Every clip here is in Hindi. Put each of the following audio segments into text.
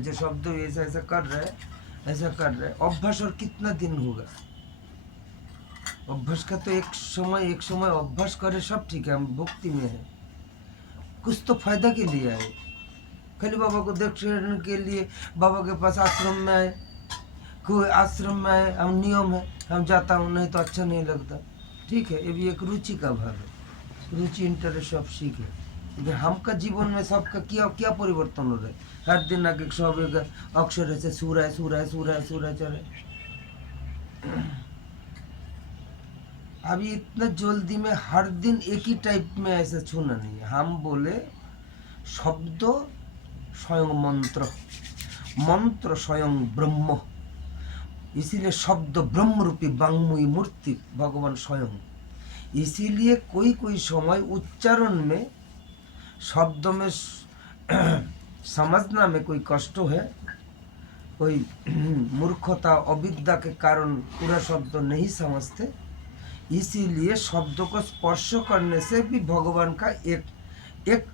है जो शब्द ऐसा ऐसा कर रहा है, ऐसा कर रहा है, अभ्यास और कितना दिन होगा? अभ्यास का तो एक समय अभ्यास करे सब ठीक है, हम भक्ति में है, कुछ तो फायदा के लिए आए, खाली बाबा को दर्शन के लिए बाबा के पास आश्रम में आए, कोई आश्रम में आए, हम नियम है हम जाता हूँ, नहीं तो अच्छा नहीं लगता, ठीक है, ये भी एक रुचि का भाव है, रुचि इंटरेस्ट सब सीख है। लेकिन हमका जीवन में सबका क्या क्या परिवर्तन हो रहा है, हर दिन आगे सब अक्षर ऐसे सूर है सूर है सूर है सूर है चले। अभी इतना जल्दी में हर दिन एक ही टाइप में ऐसे छूना नहीं है। हम बोले शब्द स्वयं मंत्र, मंत्र स्वयं ब्रह्म, इसीलिए शब्द ब्रह्म रूपी वाङ्मयी मूर्ति भगवान स्वयं। इसीलिए कोई कोई समय उच्चारण में शब्द में समझना में कोई कष्ट है, कोई मूर्खता अविद्या के कारण पूरा शब्द नहीं समझते, इसीलिए शब्दों को स्पर्श करने से भी भगवान का एक एक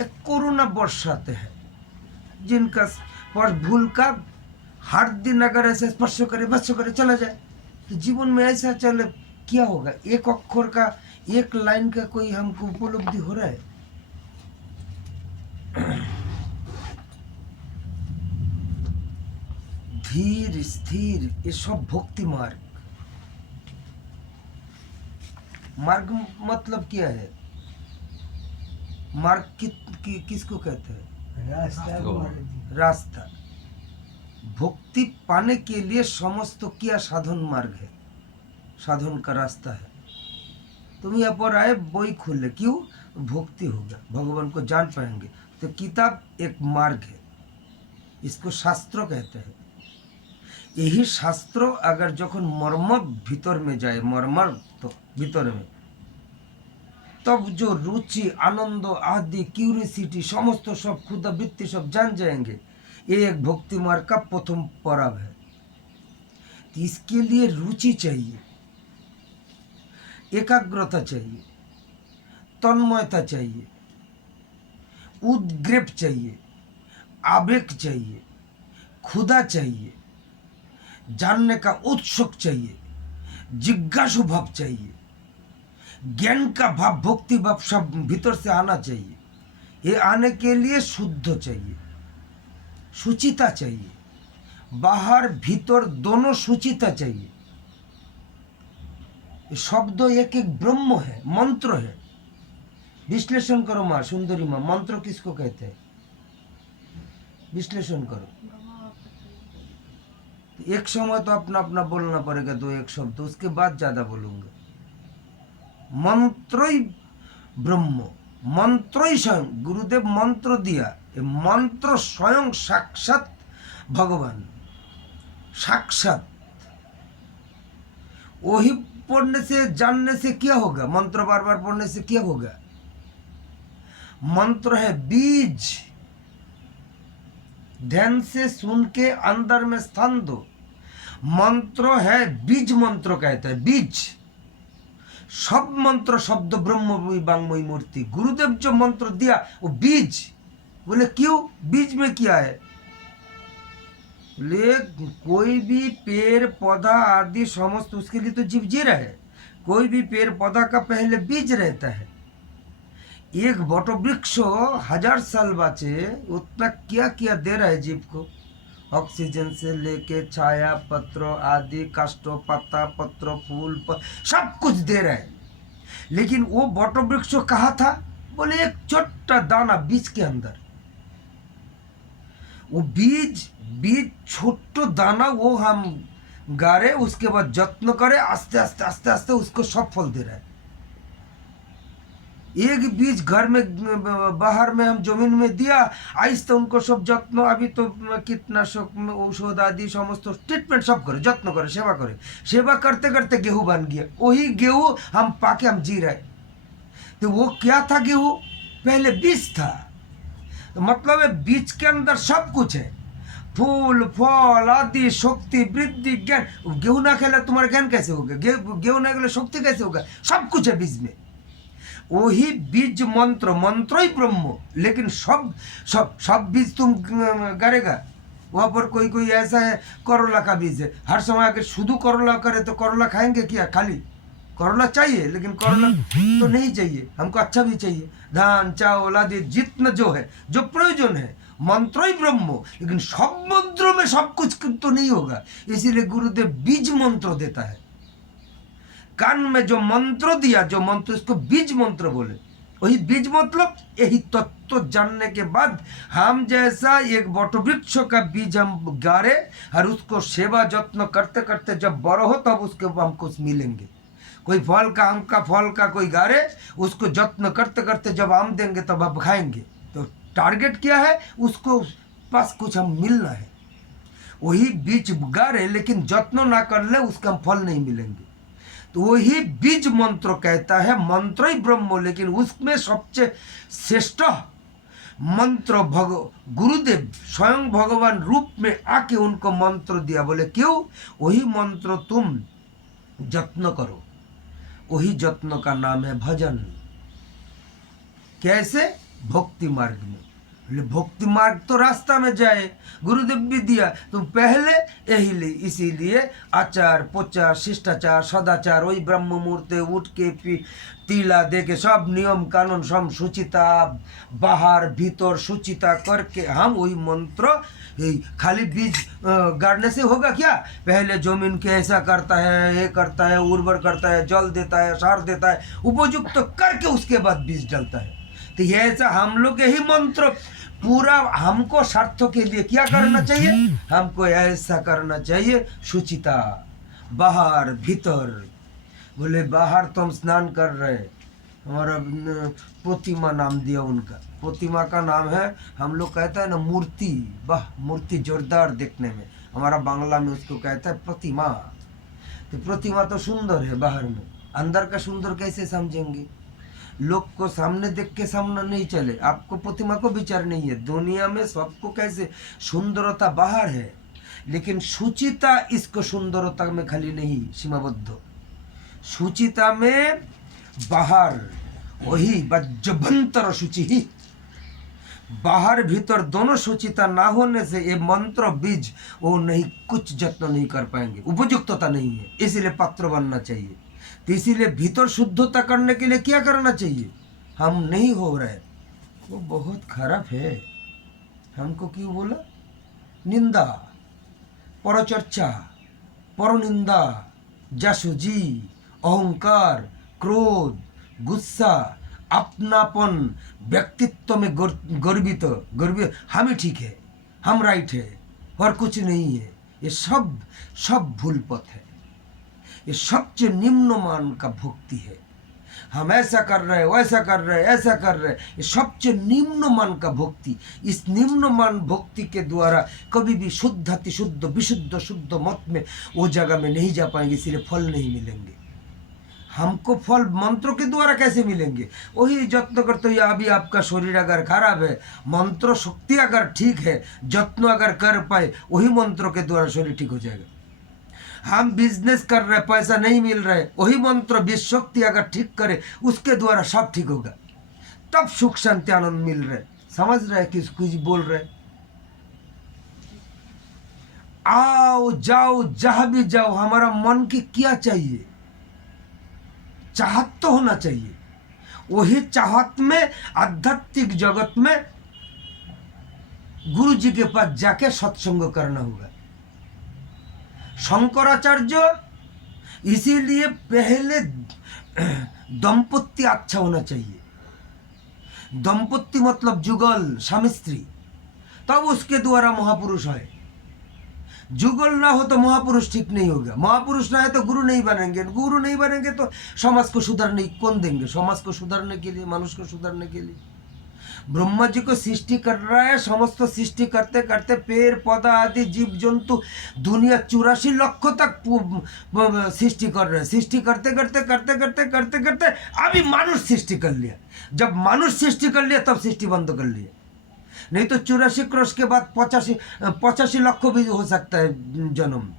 एक कोरोना बरसाते हैं, जिनका पर भूल का हर दिन अगर ऐसे स्पर्श करे चला जाए तो जीवन में ऐसा चले क्या होगा? एक अक्षर का एक लाइन का कोई हमको उपलब्धि हो रहा है? धीर स्थिर ये सब भक्ति मार्ग। मार्ग मतलब क्या है? मार्ग किसको कहते हैं? रास्ता। भक्ति पाने के लिए समस्त क्या साधन मार्ग है, साधन का रास्ता है। तुम यहाँ पर आए बोई खुले क्यों? भक्ति होगा, भगवान को जान पाएंगे, तो किताब एक मार्ग है, इसको शास्त्र कहते हैं। यही शास्त्र अगर जखन मर्म भीतर में जाए, मर्मर तो भीतर में, तब जो रुचि आनंद आदि क्यूरियोसिटी समस्त सब खुदा वृत्ति सब जान जाएंगे। ये एक भक्ति मार्ग का प्रथम पड़ाव है। तो इसके लिए रुचि चाहिए, एकाग्रता चाहिए, तन्मयता चाहिए, उद्ग्रेप चाहिए, आवेग चाहिए, खुदा चाहिए, जानने का उत्सुक चाहिए, जिज्ञासु भाव चाहिए, ज्ञान का भाव भक्ति भाव सब भीतर से आना चाहिए। ये आने के लिए शुद्ध चाहिए, शुचिता चाहिए, बाहर भीतर दोनों शुचिता चाहिए। शब्द एक एक ब्रह्म है, मंत्र है। विश्लेषण करो माँ सुंदरी माँ, मंत्र किसको कहते हैं? विश्लेषण करो। एक समय तो अपना अपना बोलना पड़ेगा, दो एक शब्द, उसके बाद ज्यादा बोलूंगा। मंत्र ही ब्रह्म, मंत्र ही स्वयं, गुरुदेव मंत्र दिया, ये मंत्र स्वयं साक्षात भगवान, साक्षात। वही पढ़ने से जानने से क्या होगा? मंत्र बार बार पढ़ने से क्या होगा? मंत्र है बीज, ध्यान से सुन के अंदर में स्थान दो। मंत्र है बीज, मंत्र कहते हैं बीज। सब मंत्र शब्द ब्रह्म वाङ्मयी मूर्ति, गुरुदेव जो मंत्र दिया वो बीज। बोले क्यों? बीज में क्या है? बोले कोई भी पेड़ पौधा आदि समस्त उसके लिए तो जीव जी रहा है। कोई भी पेड़ पौधा का पहले बीज रहता है। एक वट वृक्ष 1000 साल बाँचे, उतना क्या क्या दे रहा है जीव को? ऑक्सीजन से लेके छाया, पत्र आदि, काष्ठ, पत्ता, पत्र, फूल सब कुछ दे रहा है। लेकिन वो वट वृक्ष कहाँ था? बोले एक छोटा दाना बीज के अंदर। वो बीज छोटो दाना वो हम गारे, उसके बाद जत्न करे, आस्ते आस्ते आस्ते आस्ते उसको सब फल दे रहा है। एक बीज घर में बाहर में हम जमीन में दिया, आहिस्ते उनको सब जत्न, अभी तो कीटनाशक औषध आदि समस्त ट्रीटमेंट सब करे, जत्न करे, सेवा करे। सेवा करते करते गेहूं बन गया। वही गेहूं हम पाके हम जी रहे। तो वो क्या था? गेहूं पहले बीज था। तो मतलब है बीज के अंदर सब कुछ है, फूल फल आदि, शक्ति वृद्धि ज्ञान। गेहूं ना खेला तुम्हारा ज्ञान कैसे होगा? गेहूं ना खेला शक्ति कैसे होगा? सब कुछ है बीज में। वही बीज मंत्र, मंत्र ही ब्रह्म, लेकिन सब सब सब बीज तुम करेगा। वहाँ पर कोई कोई ऐसा है करोला का बीज है, हर समय अगर शुद्ध करोला करे तो करोला खाएंगे क्या? खाली करोला चाहिए, लेकिन करोला तो नहीं चाहिए, हमको अच्छा भी चाहिए, धान चावल आदि जितना जो है, जो प्रयोजन है। मंत्र ही ब्रह्म, लेकिन सब मंत्रों में सब कुछ तो नहीं होगा, इसीलिए गुरुदेव बीज मंत्र देता है। कान में जो मंत्र दिया, जो मंत्र, इसको बीज मंत्र बोले। वही बीज मतलब यही तत्व जानने के बाद हम जैसा एक वटवृक्ष का बीज हम गाड़े और उसको सेवा जत्न करते करते जब बड़ा हो तब उसके हमको मिलेंगे। कोई फल का, आम का फल का कोई गाड़े, उसको जत्न करते करते जब आम देंगे तब आप खाएंगे। तो टारगेट क्या है? उसको पास कुछ हम मिलना है। वही बीज गाड़े लेकिन जत्न ना कर ले, उसका हम फल नहीं मिलेंगे। तो वही बीज मंत्र कहता है, मंत्र ही ब्रह्म, लेकिन उसमें सबसे श्रेष्ठ मंत्र गुरुदेव स्वयं भगवान रूप में आके उनको मंत्र दिया। बोले क्यों? वही मंत्र तुम जत्न करो, वही जत्न का नाम है भजन। कैसे? भक्ति मार्ग में। बोले भक्ति मार्ग तो रास्ता में जाए, गुरुदेव भी दिया तुम पहले यही ले। इसीलिए आचार पोचार शिष्टाचार सदाचार, वही ब्रह्म मुहूर्त उठ के तीला दे के सब नियम कानून सब शुचिता, बाहर भीतर शुचिता करके हम वही मंत्र, खाली बीज गाड़ने से होगा क्या? पहले जमीन के ऐसा करता है, ये करता है, उर्वर करता है, जल देता है, सार देता है, उपयुक्त करके उसके बाद बीज डालता है। तो ये ऐसा हम लोग यही मंत्र पूरा हमको स्वार्थों के लिए क्या करना चाहिए? हमको ऐसा करना चाहिए, शुचिता, बाहर भीतर। बोले बाहर तो हम स्नान कर रहे, हमारा प्रतिमा नाम दिया उनका, प्रतिमा का नाम है, हम लोग कहता है ना मूर्ति, वाह मूर्ति जोरदार देखने में, हमारा बांग्ला में उसको कहता है प्रतिमा। तो प्रतिमा तो सुंदर है बाहर में, अंदर का सुंदर कैसे समझेंगे? लोग को सामने देख के सामने नहीं चले, आपको प्रतिमा को विचार नहीं है। दुनिया में सबको कैसे सुंदरता बाहर है, लेकिन शुचिता इसको सुंदरता में खाली नहीं सीमाबद्ध, शुचिता में बाहर वही वज्रभंतर शुचि ही, बाहर भीतर दोनों शुचिता ना होने से ये मंत्र बीज वो नहीं, कुछ जत्न नहीं कर पाएंगे, उपयुक्तता नहीं है, इसीलिए पात्र बनना चाहिए। तो इसीलिए भीतर शुद्धता करने के लिए क्या करना चाहिए? हम नहीं हो रहे, वो बहुत खराब है। हमको क्यों बोला? निंदा, परचर्चा, परनिंदा, जासूजी, अहंकार, क्रोध, गुस्सा, अपनापन, व्यक्तित्व में गर्वित हम ही ठीक है, हम राइट है और कुछ नहीं है, ये सब सब भूल पथ है। ये सबसे निम्न मान का भक्ति है। हम ऐसा कर रहे हैं, वैसा कर रहे हैं, ऐसा कर रहे हैं, ये सबसे निम्न मान का भक्ति। इस निम्न मान भक्ति के द्वारा कभी भी शुद्ध अति शुद्ध विशुद्ध शुद्ध मत में वो जगह में नहीं जा पाएंगे, इसलिए फल नहीं मिलेंगे। हमको फल मंत्रों के द्वारा कैसे मिलेंगे? वही जत्न करते हुए अभी आपका शरीर अगर खराब है, मंत्र शक्ति अगर ठीक है, जत्न अगर कर पाए, वही मंत्रों के द्वारा शरीर ठीक हो जाएगा। हम बिजनेस कर रहे, पैसा नहीं मिल रहे, वही मंत्र बीज शक्ति अगर ठीक करे, उसके द्वारा सब ठीक होगा, तब सुख शांति आनंद मिल रहे। समझ रहे कि कुछ बोल रहे? आओ जाओ जहां भी जाओ, हमारा मन की क्या चाहिए? चाहत तो होना चाहिए। वही चाहत में आध्यात्मिक जगत में गुरु जी के पास जाके सत्संग करना होगा। शंकराचार्य इसीलिए पहले दंपत्ति अच्छा होना चाहिए। दंपत्ति मतलब जुगल स्वामी स्त्री, तब उसके द्वारा महापुरुष है। जुगल ना हो तो महापुरुष ठीक नहीं होगा, महापुरुष ना है तो गुरु नहीं बनेंगे, गुरु नहीं बनेंगे तो समाज को सुधारने कौन देंगे? समाज को सुधारने के लिए, मनुष्य को सुधारने के लिए ब्रह्मा जी को सृष्टि कर रहा है। समस्त सृष्टि करते करते पेड़ पौधा आदि जीव जंतु दुनिया 84 लाख तक सृष्टि कर रहे हैं। सृष्टि करते करते करते करते करते करते अभी मानुष सृष्टि कर लिया। जब मानुष सृष्टि कर लिया तब सृष्टि बंद कर लिया, नहीं तो 84 क्रॉस के बाद 85 लाख भी हो सकता है जन्म।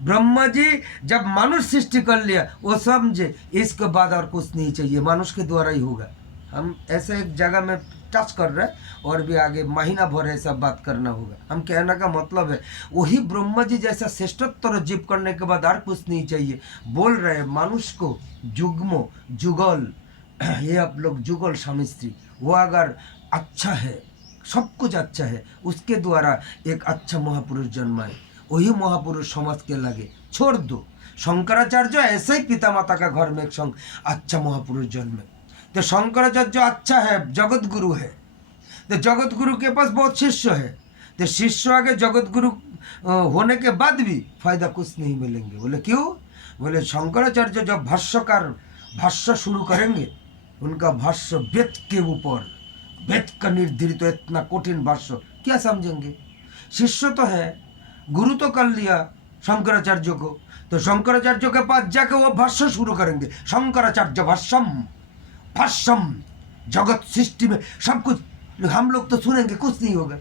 ब्रह्मा जी जब मनुष्य सृष्टि कर लिया वो समझे इसके बाद और कुछ नहीं चाहिए, मनुष्य के द्वारा ही होगा। हम ऐसे एक जगह में टच कर रहे हैं और भी आगे महीना भर ऐसा बात करना होगा। हम कहने का मतलब है वही ब्रह्मा जी जैसा श्रेष्ठोत्तर जीव करने के बाद और कुछ नहीं चाहिए। बोल रहे हैं मनुष्य को जुग्म जुगल, ये आप लोग जुगल स्वामी स्त्री, वो अगर अच्छा है, सब कुछ अच्छा है, उसके द्वारा एक अच्छा महापुरुष जन्माए, वही महापुरुष समझ के लगे। छोड़ दो शंकराचार्य ऐसे ही पिता माता का घर में एक संग अच्छा महापुरुष जन्मे। तो शंकराचार्य अच्छा है, जगत गुरु है, तो जगत गुरु के पास बहुत शिष्य है, तो शिष्य आगे जगत गुरु होने के बाद भी फायदा कुछ नहीं मिलेंगे। बोले क्यों? बोले शंकराचार्य जब भाष्यकार भाष्य शुरू करेंगे, उनका भाष्य वेद के ऊपर, वेद का निर्धारित तो इतना कठिन भाष्य क्या समझेंगे? शिष्य तो है, गुरु तो कर लिया शंकराचार्य को, तो शंकराचार्य के पास जाके वो भाष्य शुरू करेंगे, शंकराचार्य भाष्यम भाष्यम, जगत सृष्टि में सब कुछ। हम लोग तो सुनेंगे, कुछ नहीं होगा।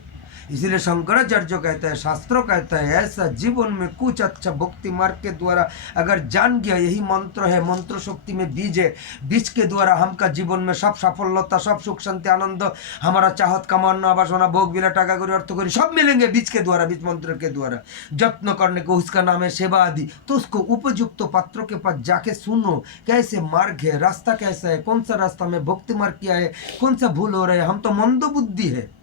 इसीलिए शंकराचार्य कहता है, शास्त्रों कहता है, ऐसा जीवन में कुछ अच्छा भक्ति मार्ग के द्वारा अगर जान गया, यही मंत्र है, मंत्र शक्ति में बीज है, बीज के द्वारा हमका जीवन में सब सफलता, सब सुख शांति आनंद, हमारा चाहत कामना वासना भोग बिला टाका करी अर्थ करी सब मिलेंगे बीज के द्वारा, बीज मंत्र के द्वारा जत्न करने को, उसका नाम है सेवा आदि। तो उसको उपयुक्त पात्रों के पास जाके सुनो, कैसे मार्ग है, रास्ता कैसा है, कौन सा रास्ता में भक्ति मार्ग किया है, कौन सा भूल हो रहा है। हम तो मंद बुद्धि है,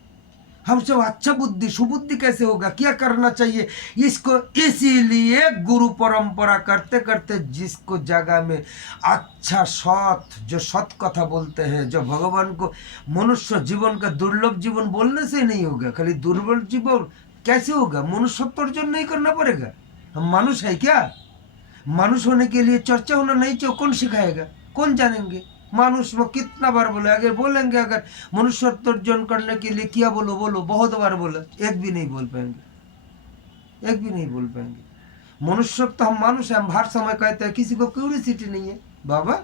हम सब अच्छा बुद्धि सुबुद्धि कैसे होगा, क्या करना चाहिए इसको। इसीलिए गुरु परंपरा करते करते जिसको जगह में अच्छा सत, जो सत कथा बोलते हैं, जो भगवान को, मनुष्य जीवन का दुर्लभ जीवन बोलने से नहीं होगा, खाली दुर्बल जीवन कैसे होगा? मनुष्यत्व अर्जन नहीं करना पड़ेगा। हम मानुष है क्या? मानुष होने के लिए चर्चा होना नहीं चाहिए, कौन सिखाएगा, कौन जानेंगे? मानुष वो कितना बार बोले, अगर बोलेंगे अगर मनुष्यत्व अर्जन करने के लिए क्या बोलो बोलो, बहुत बार बोले, एक भी नहीं बोल पाएंगे, एक भी नहीं बोल पाएंगे। मनुष्यत्व हम मानुष है, हम हर समय कहते हैं, किसी को क्यूरियोसिटी नहीं है बाबा,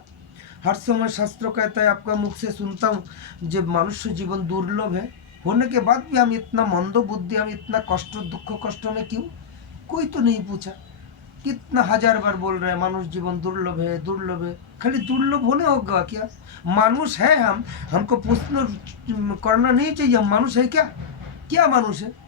हर समय शास्त्र कहता है, आपका मुख से सुनता हूँ जब मनुष्य जीवन दुर्लभ है, होने के बाद भी हम इतना मंदो बुद्धि, हम इतना कष्ट दुख कष्ट में क्यों? कोई तो नहीं पूछा। कितना हजार बार बोल रहे हैं मानुष जीवन दुर्लभ है, दुर्लभ है। खाली दुर्लभ होने होगा क्या? मानुष है हम, हमको पूछना करना नहीं चाहिए, हम मानुष है क्या? क्या मानुष है?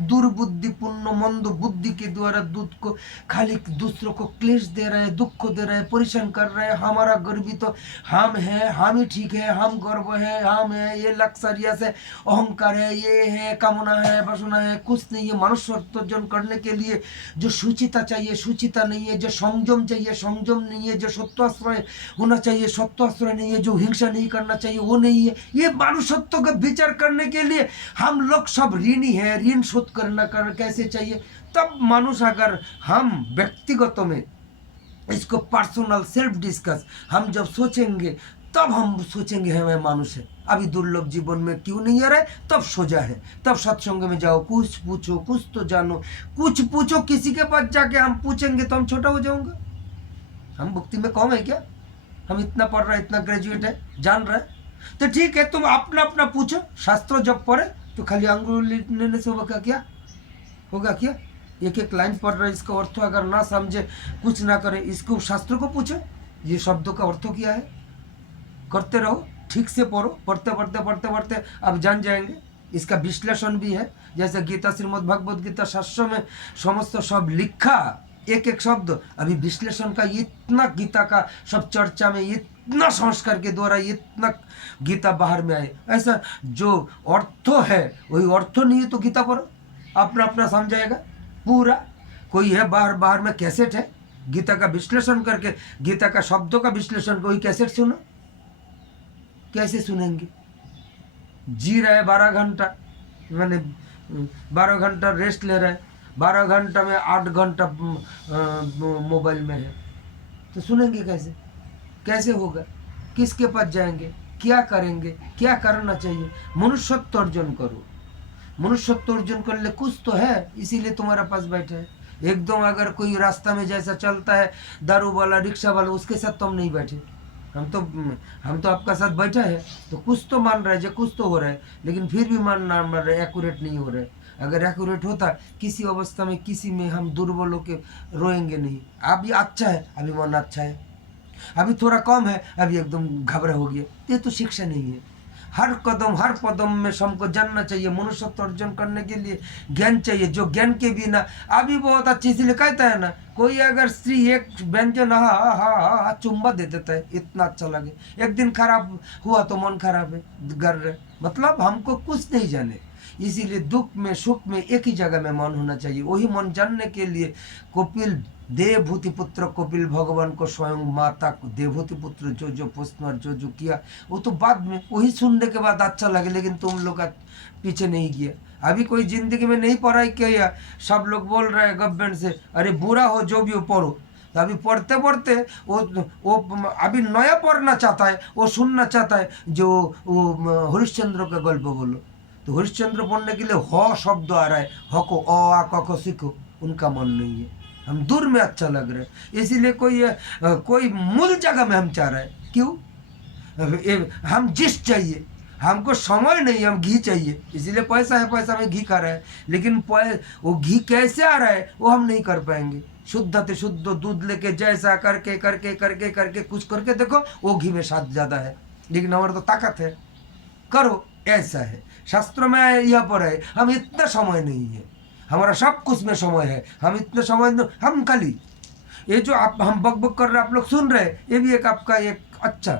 दुर्बुद्धिपूर्ण मंद बुद्धि के द्वारा दूध को खाली दूसरों को क्लेश दे रहे हैं, दुख को दे रहे हैं, परेशान कर रहे हैं। हमारा गर्वी तो हम है, हम ही ठीक है, हम गर्व है, हम है, ये लक्सरियस है, अहंकार है, ये है, कामना है, वासना है, कुछ नहीं है। मनुष्य अर्जन करने के लिए जो शुचिता चाहिए शुचिता नहीं है, जो संयम चाहिए संयम नहीं है, जो सत्वाश्रय होना चाहिए सत्वाश्रय नहीं है, जो हिंसा नहीं करना चाहिए वो नहीं है। ये मनुष्यत्व का विचार करने के लिए हम लोग सब ऋणी है, ऋण करना कैसे चाहिए? तब मनुष्य, अगर हम व्यक्तिगत में इसको पर्सनल सेल्फ डिस्कस हम जब सोचेंगे, तब हम सोचेंगे हमें मानुष है। अभी दुर्लभ जीवन में क्यों नहीं आ रहा है? तब सोचा है, तब सत्संग में जाओ, कुछ पूछो, कुछ तो जानो, कुछ पूछो। किसी के पास जाके हम पूछेंगे तो हम छोटा हो जाऊंगा। हम भक्ति में कम है क्या? हम इतना पढ़ रहे, इतना ग्रेजुएट है, जान रहे, तो ठीक है, तुम अपना अपना पूछो। शास्त्र जब पढ़े तो खाली अंगुली लेने से होगा क्या? होगा क्या? एक एक लाइन पढ़ रहे, इसका अर्थ अगर ना समझे, कुछ ना करे, इसको शास्त्र को पूछो, ये शब्दों का अर्थ क्या है? करते रहो, ठीक से पढ़ो, पढ़ते पढ़ते पढ़ते पढ़ते अब जान जाएंगे। इसका विश्लेषण भी है, जैसे गीता श्रीमद् भगवद गीता शास्त्र में समस्त सब लिखा, एक एक शब्द अभी विश्लेषण का इतना, गीता का सब चर्चा में इतना संस्कार के द्वारा इतना गीता बाहर में आए। ऐसा जो अर्थ है वही अर्थ नहीं है तो गीता पढ़ो, अपना अपना समझाएगा पूरा। कोई है बाहर बाहर में कैसेट है, गीता का विश्लेषण करके, गीता का शब्दों का विश्लेषण, कोई कैसेट सुनो, कैसे सुनेंगे? जी रहे 12 घंटा, मैंने 12 घंटा रेस्ट ले रहे, 12 घंटा में 8 घंटा मोबाइल में है, तो सुनेंगे कैसे? कैसे होगा? किसके पास जाएंगे? क्या करेंगे? क्या करना चाहिए? मनुष्यत्व अर्जन करो। मनुष्यत्व अर्जन कर ले, कुछ तो है, इसीलिए तुम्हारे पास बैठे है। एकदम अगर कोई रास्ता में जैसा चलता है दारू वाला, रिक्शा वाला, उसके साथ तो हम नहीं बैठे। हम तो आपका साथ बैठा है, तो कुछ तो मान रहे हैं, जो कुछ तो हो रहा है, लेकिन फिर भी मानना रहे, एक्यूरेट नहीं हो रहा है। अगर एक्यूरेट होता किसी अवस्था में किसी में हम दुर्बल होके रोएंगे नहीं। अभी अच्छा है, अभी मन अच्छा है, अभी थोड़ा कम है, अभी एकदम घबरा हो गया। ये तो शिक्षा नहीं है। हर कदम में हमको जानना चाहिए। मनुष्यत्व अर्जन करने के लिए ज्ञान चाहिए, जो ज्ञान के बिना अभी बहुत अच्छी, इसीलिए कहता है ना, कोई अगर स्त्री एक व्यंजन हा चुम्बा दे देता है, इतना अच्छा लगे। एक दिन खराब हुआ तो मन खराब है, कर रहे, मतलब हमको कुछ नहीं जाने। इसीलिए दुख में सुख में एक ही जगह में मन होना चाहिए। वही मन जानने के लिए कपिल देवभूति पुत्र कपिल भगवान को स्वयं माता को देवभूति पुत्र जो प्रश्न और जो किया वो तो बाद में, वही सुनने के बाद अच्छा लगे, लेकिन तुम लोग का पीछे नहीं किया। अभी कोई जिंदगी में नहीं पढ़ाई किया, सब लोग बोल रहे हैं गवर्नमेंट से, अरे बुरा हो जो भी हो पढ़ो। तो अभी पढ़ते पढ़ते वो अभी नया पढ़ना चाहता है, वो सुनना चाहता है जो वो हरिश्चंद्र का गल्प बोलो। तो हरिश्चंद्र पढ़ने के लिए ह शब्द आ रहा है, ह को अ आ क ख सीखो, उनका मन नहीं है। हम दूर में अच्छा लग रहा है, इसीलिए कोई मूल जगह में हम चाह रहे हैं। क्यों? हम जिस चाहिए, हमको समय नहीं, हम घी चाहिए। इसीलिए पैसा है, पैसा में घी खा रहा है, लेकिन वो घी कैसे आ रहा है वो हम नहीं कर पाएंगे। शुद्ध से शुद्ध दूध लेके जैसा करके करके करके करके कुछ करके देखो, वो घी में स्वाद ज्यादा है, लेकिन हमारा तो ताकत है, करो ऐसा है। शास्त्रों में यह पर है, हम इतना समय नहीं है, हमारा सब कुछ में समय है, हम इतने समय हम खाली ये जो आप हम बक बक कर रहे आप लोग सुन रहे, ये भी एक आपका एक अच्छा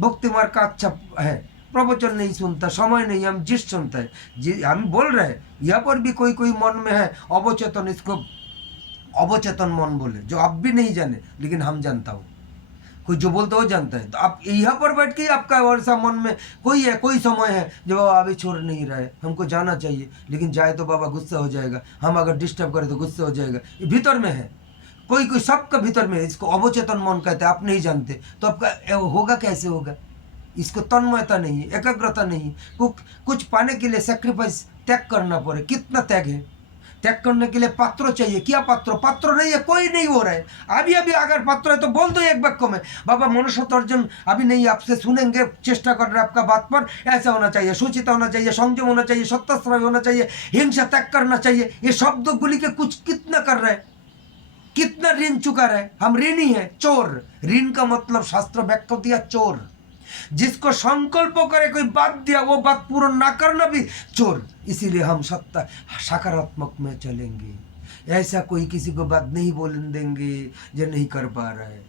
भक्ति मार्ग का अच्छा है। प्रवचन नहीं सुनता, समय नहीं, हम जिस सुनता है जी हम बोल रहे हैं। यहाँ पर भी कोई कोई मन में है अवचेतन, इसको अवचेतन मन बोले, जो आप भी नहीं जाने लेकिन हम जानता हूँ। कोई जो बोलता हो जानता है। तो आप यहाँ पर बैठ के आपका वर्षा मन में कोई है, कोई समय है जो बाबा अभी छोड़ नहीं रहा है, हमको जाना चाहिए, लेकिन जाए तो बाबा गुस्सा हो जाएगा, हम अगर डिस्टर्ब करें तो गुस्सा हो जाएगा। ये भीतर में है, कोई कोई सबका भीतर में है। इसको अवचेतन मन कहते हैं, आप नहीं जानते तो आपका होगा कैसे होगा? इसको तन्मयता नहीं है, एकाग्रता नहीं है। कुछ पाने के लिए सेक्रीफाइस, त्याग करना पड़े। कितना त्याग है? त्याग करने के लिए पात्र चाहिए। क्या पात्र नहीं है, कोई नहीं हो रहा है। अभी अगर पात्र है तो बोल दो एक वाक्य में, बाबा मनुष्यत्व अर्जन अभी नहीं, आपसे सुनेंगे, चेष्टा कर रहे हैं आपका बात पर। ऐसा होना चाहिए, सूचित होना चाहिए, संयम होना चाहिए, सत्याश्रय होना चाहिए, हिंसा त्याग करना चाहिए। ये शब्द गुली के कुछ कितना कर रहे हैं, कितना ऋण चुका रहे? हम ऋणी है, चोर। ऋण का मतलब शास्त्र व्याख्या दिया चोर। जिसको संकल्प करे कोई बात दिया, वो बात पूर्ण ना करना भी चोर। इसीलिए हम सत्ता सकारात्मक में चलेंगे। ऐसा कोई किसी को बात नहीं बोलने देंगे जो नहीं कर पा रहा है।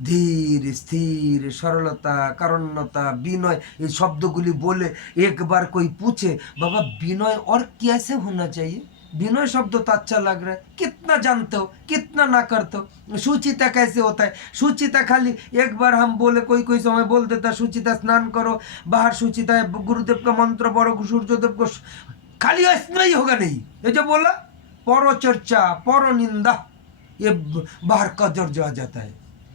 धीर स्थिर सरलता कारुण्यता विनय, ये शब्दगुली बोले। एक बार कोई पूछे बाबा विनय और कैसे होना चाहिए? विनय शब्द तो अच्छा लग रहा है, कितना जानते हो, कितना ना करते हो। सुचिता कैसे होता है? सुचिता खाली एक बार हम बोले, कोई समय बोल देता सुचिता स्नान करो, बाहर सुचिता है, गुरुदेव का मंत्र पढ़ो, सूर्यदेव को, खाली इतना ही होगा नहीं। ये जो बोला परो चर्चा परो निंदा, ये बाहर का दर्जा आ जाता है।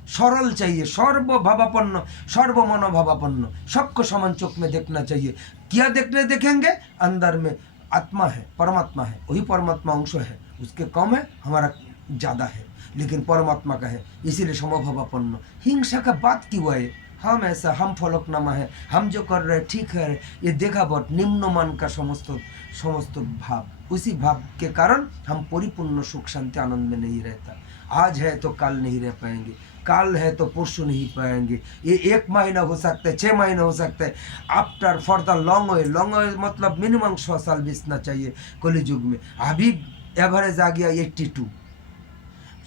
सरल चाहिए, सर्वभावापन्न, सर्व मनोभावापन्न, सबको समान चौक में देखना चाहिए। क्या देखेंगे? अंदर में आत्मा है, परमात्मा है, वही परमात्मा अंश है, उसके कम है, हमारा ज़्यादा है, लेकिन परमात्मा का है। इसीलिए समभावापन्न। हिंसा का बात क्यों है? हम ऐसा, हम फलकनामा है, हम जो कर रहे हैं ठीक है, ये देखा बहुत निम्नमान का समस्त भाव। उसी भाव के कारण हम परिपूर्ण सुख शांति आनंद में नहीं रहता। आज है तो कल नहीं रह पाएंगे, काल है तो परसों नहीं पाएंगे। ये 1 महीना हो सकता है, 6 महीना हो सकता है। After for the long way मतलब मिनिमम 100 साल बीतना चाहिए कलियुग में। अभी एवरेज आ गया 82।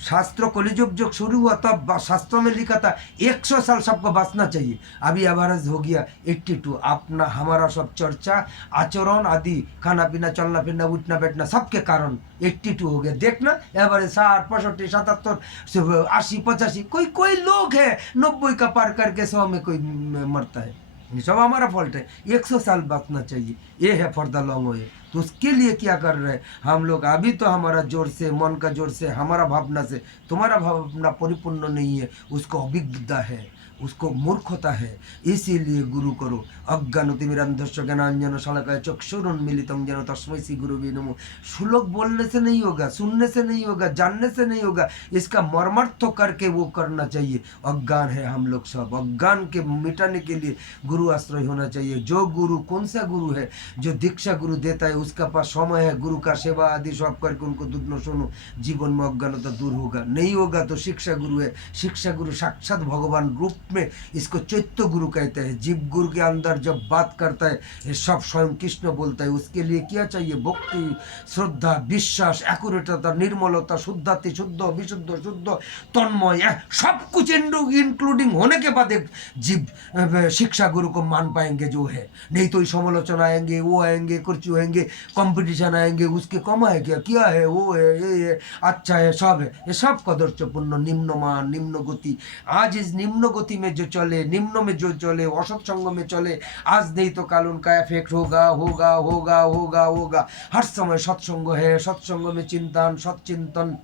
शास्त्र कलियुग जो शुरू हुआ तब शास्त्रों में लिखा था 100 साल सबको बचना चाहिए, अभी एवरेज हो गया 82। अपना हमारा सब चर्चा आचरण आदि, खाना पीना, चलना फिरना, उठना बैठना, सबके कारण 82 हो गया। देखना एवरेज 60 65 77 80 85, कोई लोग है 90 का पार करके 100 में कोई मरता है। सब हमारा फॉल्ट है। 100 साल बचना चाहिए, ये है फॉर द लॉन्ग वे। तो उसके लिए क्या कर रहे हैं हम लोग? अभी तो हमारा जोर से, मन का जोर से, हमारा भावना से, तुम्हारा भावना परिपूर्ण नहीं है, उसको अभिज्ञता है। उसको मूर्खता है। इसीलिए गुरु करो। अज्ञानतिमिरन्धस्य ज्ञानांजन शलाकया चक्षुरुन्मीलितं येन तस्मै श्री गुरुवे नमः। श्लोक बोलने से नहीं होगा, सुनने से नहीं होगा, जानने से नहीं होगा, इसका मर्मार्थ करके वो करना चाहिए। अज्ञान है हम लोग सब, अज्ञान के मिटाने के लिए गुरु आश्रय होना चाहिए। जो गुरु, कौन सा गुरु है जो दीक्षा गुरु देता है, उसका पास समय है, गुरु का सेवा आदि सब करके उनको दुधनो सुनो, जीवन में अज्ञानता दूर होगा। नहीं होगा तो शिक्षा गुरु है। शिक्षा गुरु साक्षात भगवान रूप में, इसको चैत्य गुरु कहते हैं। जीव गुरु के अंदर जब बात करता है ये सब स्वयं कृष्ण बोलता है। उसके लिए क्या चाहिए? भक्ति, श्रद्धा, विश्वास, एक्यूरेटता, निर्मलता, शुद्धता, शुद्ध, विशुद्ध, शुद्ध, तन्मय, सब कुछ इंक्लूडिंग होने के बाद एक जीव शिक्षा गुरु को मान पाएंगे जो है। नहीं तो समालोचना आएंगे, वो आएंगे, कुछ आएंगे, कंपटीशन आएंगे, उसके कमा है क्या है, वो है, ये है, अच्छा है, सब है। ये सब कदर्चपूर्ण, निम्नमान, निम्न गति। आज इस निम्न गति में जो चले, निम्न में जो चले, असत्संग में चले, आज नहीं तो कल उनका इफेक्ट होगा होगा होगा होगा होगा। हर समय सत्संग है, सत्संग में चिंतन, सत्चिंतन,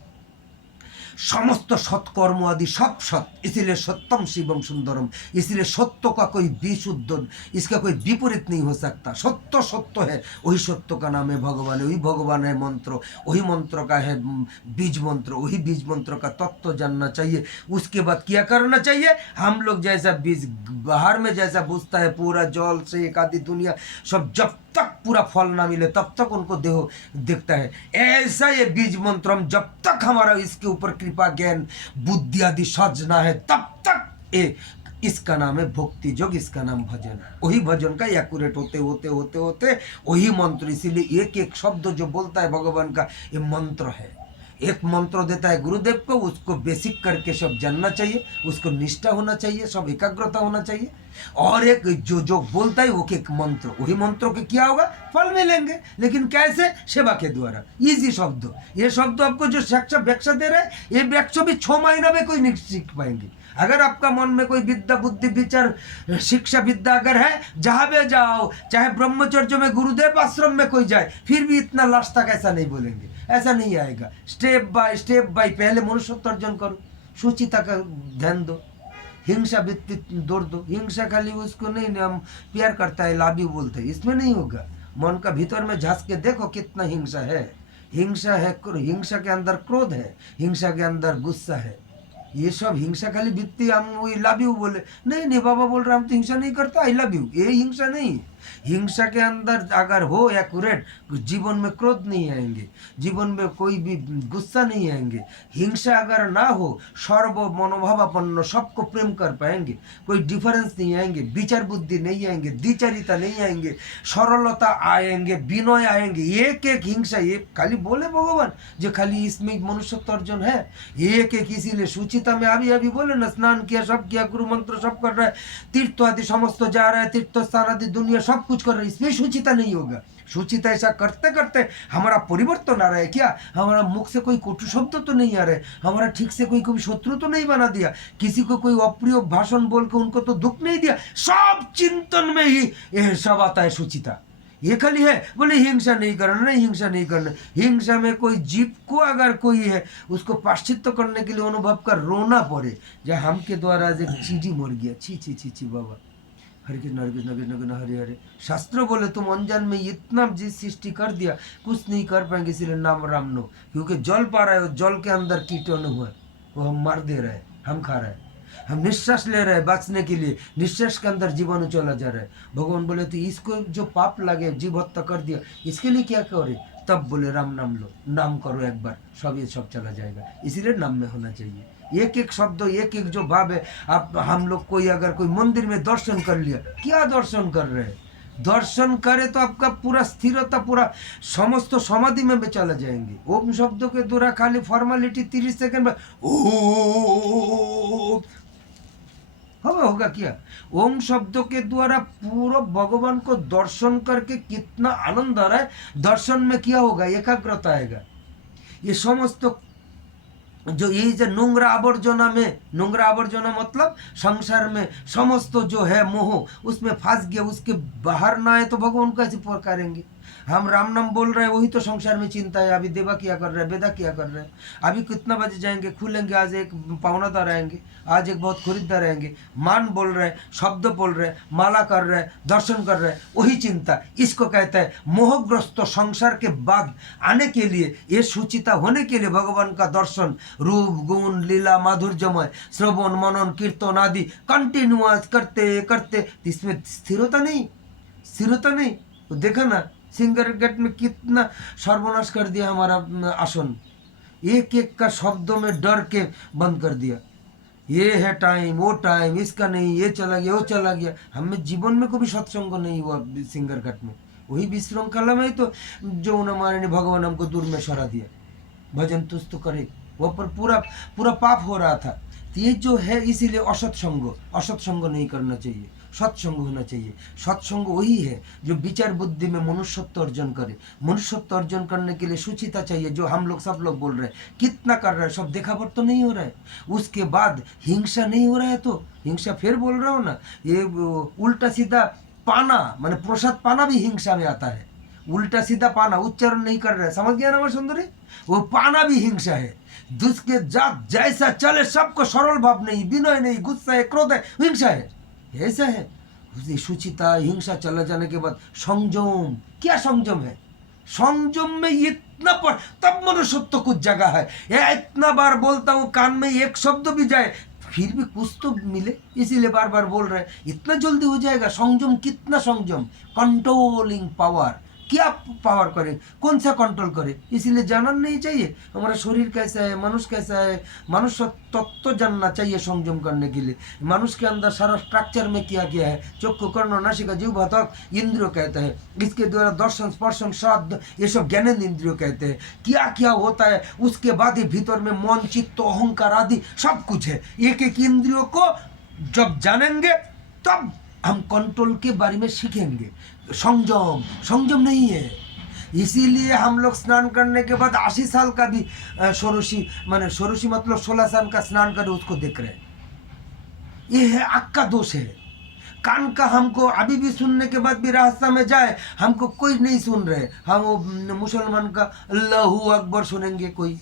समस्त सत्कर्म आदि सब सत। इसीलिए सत्यम शिवम सुंदरम। इसलिए सत्य का कोई विशुद्ध, इसका कोई विपरीत नहीं हो सकता। सत्य सत्य है, वही सत्य का नाम है भगवान, वही भगवान है मंत्र, वही मंत्र का है बीज मंत्र, वही बीज मंत्र का तत्व जानना चाहिए। उसके बाद क्या करना चाहिए? हम लोग जैसा बीज बाहर में जैसा बुझता है, पूरा जल से एक आदि दुनिया सब, जब तक पूरा फल ना मिले तब तक उनको देह दिखता है। ऐसा ये बीज मंत्र हम जब तक हमारा इसके ऊपर कृपा, ज्ञान, बुद्धि आदि सजना है, तब तक ये, इसका नाम है भक्ति योग, इसका नाम भजन। वही भजन का एक्यूरेट होते होते होते होते वही मंत्र। इसीलिए एक एक शब्द जो बोलता है भगवान का, ये मंत्र है। एक मंत्र देता है गुरुदेव को, उसको बेसिक करके सब जानना चाहिए, उसको निष्ठा होना चाहिए, सब एकाग्रता होना चाहिए। और एक जो जो बोलता है वो एक मंत्र, वही मंत्रों के क्या होगा? फल मिलेंगे। लेकिन कैसे? सेवा के द्वारा। इजी शब्द, ये शब्द आपको जो शिक्षा व्याख्या दे रहे हैं, ये व्याख्या भी 6 महीना में कोई नहीं सीख पाएंगे। अगर आपका मन में कोई विद्या, बुद्धि, विचार, शिक्षा विद्या अगर है, जहाँ भी जाओ, चाहे ब्रह्मचर्य में गुरुदेव आश्रम में कोई जाए, फिर भी इतना लास्ट तक ऐसा नहीं बोलेंगे, ऐसा नहीं आएगा। स्टेप बाय पहले मनुष्यत्व अर्जन करो, सुचिता का ध्यान दो, हिंसा वृत्ति दौड़ दो। हिंसा खाली उसको नहीं, हम प्यार करता है लाभी बोलते हैं, इसमें नहीं होगा। मन का भीतर में झांक के देखो कितना हिंसा है। हिंसा है, हिंसा के अंदर क्रोध है, हिंसा के अंदर गुस्सा है। ये सब हिंसा खाली वृत्ति, हम वो लव यू बोले, नहीं बाबा बोल रहे हम तो हिंसा नहीं करते, आई लव यू, ये हिंसा नहीं। हिंसा के अंदर अगर हो एक्यूरेट, जीवन में क्रोध नहीं आएंगे, जीवन में कोई भी गुस्सा नहीं आएंगे। हिंसा अगर ना हो, सर्व मनोभावापन्न, सबको प्रेम कर पाएंगे, कोई डिफरेंस नहीं आएंगे, विचार बुद्धि नहीं आएंगे, द्विचारिता नहीं आएंगे, सरलता आएंगे, विनय आएंगे। एक एक हिंसा, ये खाली बोले भगवान जो खाली इसमें मनुष्यत्व अर्जन है, एक एक। इसीलिए सुचिता में अभी बोले ना, स्नान किया, सब किया, गुरु मंत्र सब कर रहा है, तीर्थ आदि समस्त जा रहा है, तीर्थ स्थान आदि दुनिया सब कुछ कर रहे हैं, इसमें सुचिता नहीं होगा। सुचिता ऐसा करते करते हमारा परिवर्तन आ रहा है क्या? हमारा मुख से कोई कटु शब्द तो नहीं आ रहे, हमारा ठीक से कोई शत्रु तो नहीं बना दिया, किसी को कोई अप्रिय भाषण बोल के उनको तो दुख नहीं दिया। सब चिंतन में ही ये सब आता है सुचिता। ये खाली है बोले हिंसा नहीं करना, नहीं हिंसा नहीं करना। हिंसा में कोई जीव को अगर कोई है, उसको पाश्चित्य करने के लिए अनुभव कर रोना पड़े, जहाँ हम के द्वारा जो चीटी मर गया, छी छी छी छी बाबा, हरे कृष्ण कृष्ण कृष्ण हरे हरे। शास्त्र बोले तुम अनजान में इतना जिस सृष्टि कर दिया, कुछ नहीं कर पाएंगे, इसलिए नाम राम नो। क्योंकि जल पा रहे हो, जल के अंदर कीटाणु हुआ, वो हम मार दे रहे हैं, हम खा रहे हैं। हम निश्वास ले रहे हैं बचने के लिए, निश्वास के अंदर जीवाणु चला जा रहा है। भगवान बोले तो इसको जो पाप लगे, जीव हत्या कर दिया, इसके लिए क्या करे? तब बोले राम नाम लो, नाम करो एक बार, सब ये सब चला जाएगा। इसीलिए नाम में होना चाहिए एक एक शब्द, एक एक जो भाव है। आप हम लोग कोई अगर कोई मंदिर में दर्शन कर लिया, क्या दर्शन कर रहे हैं? दर्शन करे तो आपका पूरा स्थिरता, पूरा समस्त समाधि में भी चला जाएंगे। ओम शब्दों के द्वारा खाली फॉर्मेलिटी 30 सेकंड में होगा क्या? ओम शब्दों के द्वारा पूरा भगवान को दर्शन करके कितना आनंद आ रहा है। दर्शन में क्या होगा? एकाग्रता आएगा। ये समस्त जो यही जो नोंगरा आवर्जना में, नोंगरा आवर्जना मतलब संसार में समस्त जो है मोह, उसमें फंस गया, उसके बाहर ना आए तो भगवान कैसे पुकारेंगे? हम राम नाम बोल रहे हैं, वही तो संसार में चिंता है। अभी देवा क्या कर रहे हैं, बेदा क्या कर रहे हैं, अभी कितना बजे जाएंगे, खुलेंगे, आज एक पावनादार आएंगे, आज एक बहुत खरीदार आएंगे, मान बोल रहे हैं, शब्द बोल रहे हैं, माला कर रहे हैं, दर्शन कर रहे हैं, वही चिंता। इसको कहता है मोहग्रस्त संसार के बाद आने के लिए, ये सुचिता होने के लिए भगवान का दर्शन, रूप गुण लीला माधुर्यमय श्रवण मनन कीर्तन आदि कंटिन्यूअस करते करते, इसमें स्थिरता नहीं, स्थिरता नहीं। तो देखा ना सिंगर गेट में कितना सर्वनाश कर दिया हमारा आसन, एक एक का शब्दों में डर के बंद कर दिया। ये है टाइम, वो टाइम, इसका नहीं, ये चला गया, वो चला गया। हमें जीवन में कभी सत्संग नहीं हुआ सिंगर घाट में। वही विश्रृंखला में ही तो जो हमारे भगवान हमको दूर में सरा दिया। भजन तुझ तो करे, वो पर पूरा पूरा पाप हो रहा था। तो ये जो है, इसीलिए असत्संग नहीं करना चाहिए, सत्संग होना चाहिए। सत्संग वही है जो विचार बुद्धि में मनुष्यत्व अर्जन करे। मनुष्यत्व अर्जन करने के लिए सुचिता चाहिए, जो हम लोग सब लोग बोल रहे हैं। कितना कर रहे हैं, सब देखा पर तो नहीं हो रहा है। उसके बाद हिंसा नहीं हो रहा है, तो हिंसा फिर बोल रहा हूँ ना, ये उल्टा सीधा पाना, माने प्रसाद पाना भी हिंसा में आता है। उल्टा सीधा पाना, उच्चारण नहीं कर रहे, समझ गया ना हमारे सुंदरी, वो पाना भी हिंसा है। जिसके जात जैसा चले, सबको सरल भाव नहीं, विनय नहीं, गुस्सा है, क्रोध है, हिंसा है, ऐसा है। सुचिता हिंसा चला जाने के बाद संयम, क्या संयम है? संयम में इतना पर तब मनुष्यत्व कुछ जगह है। ये इतना बार बोलता हूँ, कान में एक शब्द भी जाए फिर भी कुछ तो मिले, इसीलिए बार बार बोल रहे हैं। इतना जल्दी हो जाएगा संयम, कितना संयम, कंट्रोलिंग पावर, क्या पावर करे, कौन सा कंट्रोल करे, इसीलिए जानना नहीं चाहिए हमारा शरीर कैसा है, मनुष्य कैसा है। मनुष्य तत्व जानना चाहिए संयम करने के लिए। मनुष्य के अंदर सारा स्ट्रक्चर में क्या क्या है, चक्षु कर्ण नासिका जिह्वा त्वक इंद्रियों कहते हैं। इसके द्वारा दर्शन स्पर्शन शब्द, ये सब ज्ञानेंद्र इंद्रियों कहते हैं। क्या क्या होता है, उसके बाद ही भीतर में मन चित्त अहंकार आदि सब कुछ है। एक एक इंद्रियों को जब जानेंगे तब हम कंट्रोल के बारे में सीखेंगे। संयम नहीं है, इसीलिए हम लोग स्नान करने के बाद 80 साल का भी षोडशी, माने षोडशी मतलब 16 साल का स्नान करे उसको देख रहे हैं। ये है आँख का दोष है। कान का हमको अभी भी सुनने के बाद भी रास्ता में जाए, हमको कोई नहीं सुन रहे। हम वो मुसलमान का अल्लाहू अकबर सुनेंगे, कोई